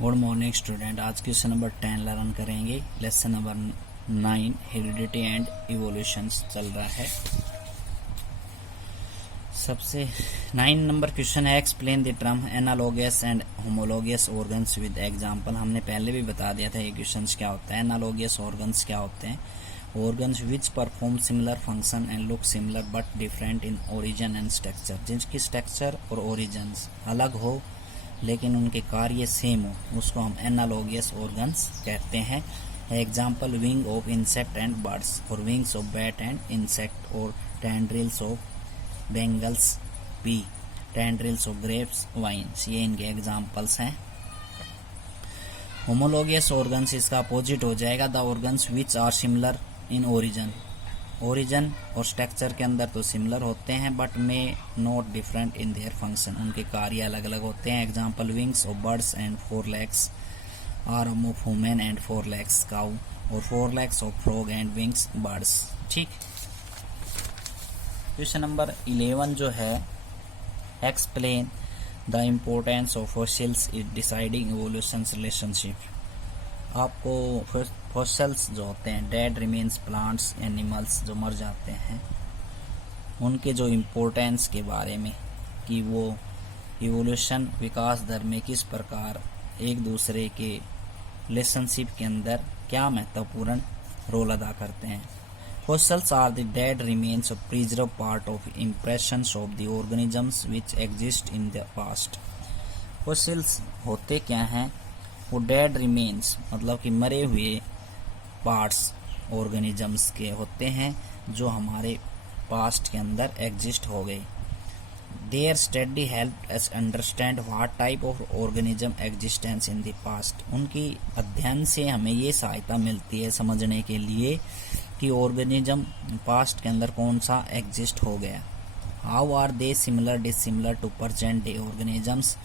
Good morning student. आज question number 10 learn करेंगे। Lesson number 9 heredity and evolution चल रहा है। सबसे 9 नंबर क्वेश्चन है explain the term analogous and homologous organs with example. हमने पहले भी बता दिया था ये क्वेश्चन क्या होता है। एनालोगस ऑर्गन्स क्या होते हैं? Organs which perform similar function and look similar but different in origin and structure, जिनकी स्ट्रक्चर और ओरिजिन अलग हो लेकिन उनके कार्य सेम हो, उसको हम एनालोगियस ऑर्गन्स कहते हैं। Example wing of insect and birds, और wings of bat and insect, और tendrils of bengals be, tendrils of grapes vines, ये इनके एग्जाम्पल्स हैं। होमोलोगियस ऑर्गन्स इसका अपोजिट हो जाएगा the organs which are similar in origin. Origin और स्ट्रक्चर के अंदर तो सिमिलर होते हैं but may not different in their function, उनके कार्य अलग अलग होते हैं। Example wings of birds and 4 legs, arm of human and 4 legs cow, और 4 legs of frog and wings birds. ठीक। क्वेश्चन नंबर 11 जो है explain the importance of fossils in deciding evolution relationship. आपको फॉसिल्स जो होते हैं, डेड रिमेन्स प्लांट्स एनिमल्स जो मर जाते हैं, उनके जो इम्पोर्टेंस के बारे में कि वो इवोल्यूशन विकास दर में किस प्रकार एक दूसरे के रिलेशनशिप के अंदर क्या महत्वपूर्ण रोल अदा करते हैं। Fossils are the dead remains of preserve part of impressions of the organisms which exist in the past. Fossils होते क्या हैं? वो डेड रिमेन्स मतलब कि मरे हुए पार्ट्स ऑर्गेनिजम्स के होते हैं जो हमारे पास्ट के अंदर एग्जिस्ट हो गए। There study help us understand what type of organism existence in the past. उनकी अध्ययन से हमें ये सहायता मिलती है समझने के लिए कि ऑर्गेनिज्म पास्ट के अंदर कौन सा एग्जिस्ट हो गया। How are they similar dissimilar to present day organisms,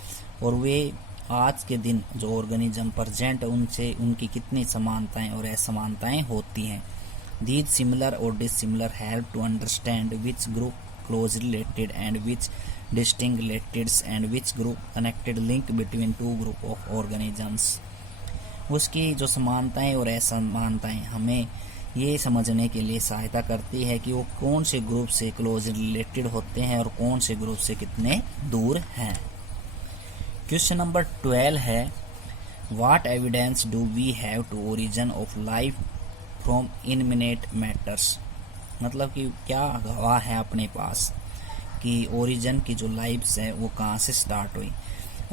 और वे आज के दिन जो ऑर्गेनिज्म प्रेजेंट उनसे उनकी कितनी समानताएं और असमानताएं होती हैं। दीज सिमिलर और dissimilar help to understand which group close related and which distinct related and which group connected link between two group of organisms. उसकी जो समानताएं और असमानताएं हमें ये समझने के लिए सहायता करती है कि वो कौन से ग्रुप से क्लोज रिलेटेड होते हैं और कौन से ग्रुप से कितने दूर हैं। क्वेश्चन नंबर 12 है what evidence do we have to origin of life from inanimate matters. मतलब कि क्या गवाह है अपने पास कि ओरिजिन की जो लाइफ है वो कहाँ से स्टार्ट हुई।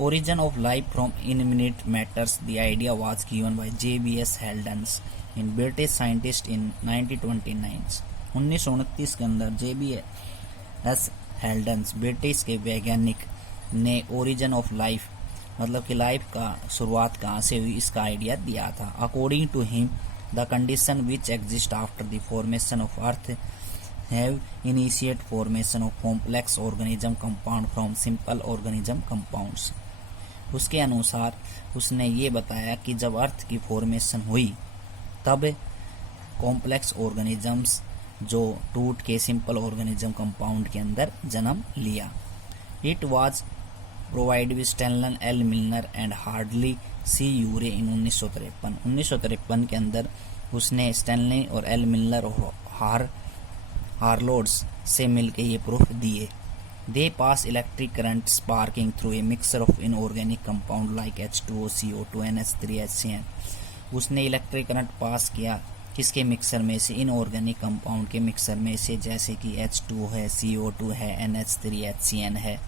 Origin of life from inanimate matters the idea was given by J.B.S. Haldane in British scientist in 1929। 1929 के अंदर J.B.S. हेल्डन्स ब्रिटिश के वैज्ञानिक ने ओरिजिन ऑफ लाइफ मतलब कि लाइफ का शुरुआत कहाँ से हुई इसका आइडिया दिया था। According to him the condition which exist after the formation of earth have initiate formation of complex organism compound from simple organism compounds. उसके अनुसार उसने ये बताया कि जब अर्थ की फॉर्मेशन हुई तब कॉम्प्लेक्स ऑर्गेनिजम्स जो टूट के सिंपल ऑर्गेनिज्म कंपाउंड के अंदर जन्म लिया। It was provide with Stanley L Miller and Harold C Urey in 1953। 1953 के अंदर उसने स्टैनली और एल मिलनर और हार्लोड्स से मिलकर ये प्रूफ दिए। They pass electric current sparking through a mixer of inorganic compound like H2O, CO2, NH3, HCN। उसने इलेक्ट्रिक करंट पास किया किसके मिक्सर में से? इनऑर्गेनिक कंपाउंड के मिक्सर में से, जैसे कि H2 है, CO2 है, NH3, HCN है।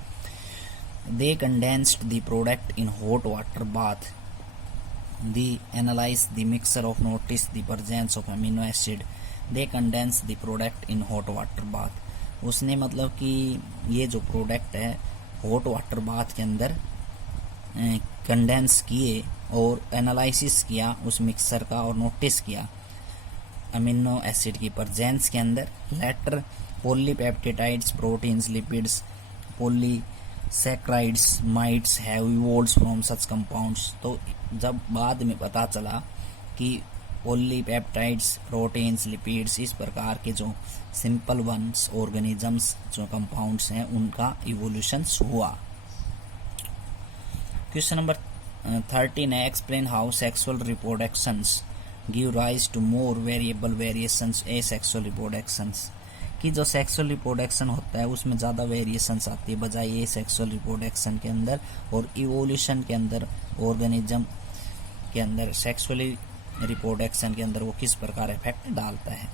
They condensed the product in hot water bath. They analyzed the mixture of noticed the presence of amino acid. They condensed the product in hot water bath. उसने मतलब कि ये जो product है hot water bath के अंदर condense किए और एनालिसिस किया उस मिक्सर का और नोटिस किया अमीनो एसिड की प्रेजेंस के अंदर। Later polypeptides, proteins, lipids, polysaccharides mites have evolved from such compounds. तो जब बाद में पता चला कि पॉलीपेप्टाइड्स, प्रोटीन्स, लिपिड्स इस प्रकार के जो सिंपल वंस ऑर्गेनिजम्स जो कंपाउंड्स हैं उनका इवोल्यूशन हुआ। क्वेश्चन नंबर 13 है explain how sexual reproductions give rise to more variable variations a sexual reproductions, कि जो सेक्सुअल रिप्रोडक्शन होता है उसमें ज़्यादा वेरिएशंस आती है बजाय ये सेक्सुअल रिप्रोडक्शन के अंदर, और इवोल्यूशन के अंदर ऑर्गेनिज्म के अंदर सेक्सुअली रिप्रोडक्शन के अंदर वो किस प्रकार इफेक्ट डालता है।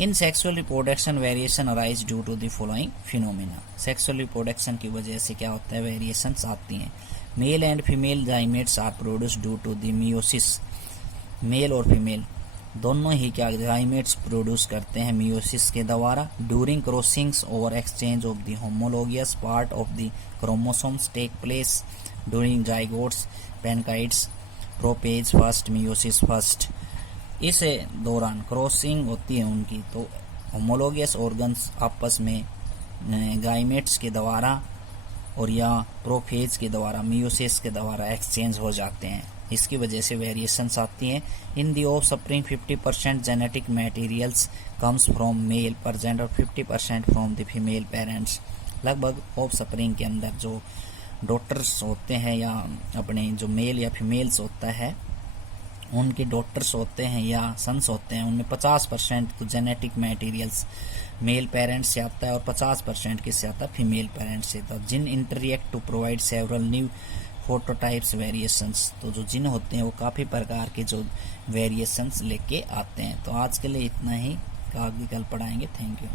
In sexual reproduction variation arise due to the following phenomena, sexual reproduction की वजह से क्या होता है वेरिएशंस आती हैं। Male and female gametes are produce due to the meiosis, male और फीमेल दोनों ही क्या जाइमेट्स प्रोड्यूस करते हैं मियोसिस के द्वारा। ड्यूरिंग क्रॉसिंग्स और exchange of the homologous part of the chromosomes take place during zygotes पेनकाइड्स प्रोपेज फर्स्ट मियोसिस फर्स्ट। इस दौरान क्रॉसिंग होती है उनकी, तो होमोलोगियस ऑर्गन्स आपस में गाइमेट्स के द्वारा और या प्रोफेज के द्वारा मियोसिस के द्वारा एक्सचेंज हो जाते हैं, इसकी वजह से वेरिएशंस आती हैं। In the offspring 50% genetic materials comes from male present और 50% फ्रॉम द फीमेल पेरेंट्स। लगभग ऑफ स्प्रिंग के अंदर जो डॉटर्स होते हैं या अपने जो मेल या फीमेल्स होता है उनके डॉटर्स होते हैं या सन्स होते हैं, उनमें 50% तो जेनेटिक मटेरियल्स मेल पेरेंट्स से आता है और 50% किससे आता है फीमेल पेरेंट्स से। तो genes interact to provide several new phenotypes variations, तो जो जिन होते हैं वो काफ़ी प्रकार के जो वेरिएशंस लेके आते हैं। तो आज के लिए इतना ही, आगे कल पढ़ाएंगे। Thank you.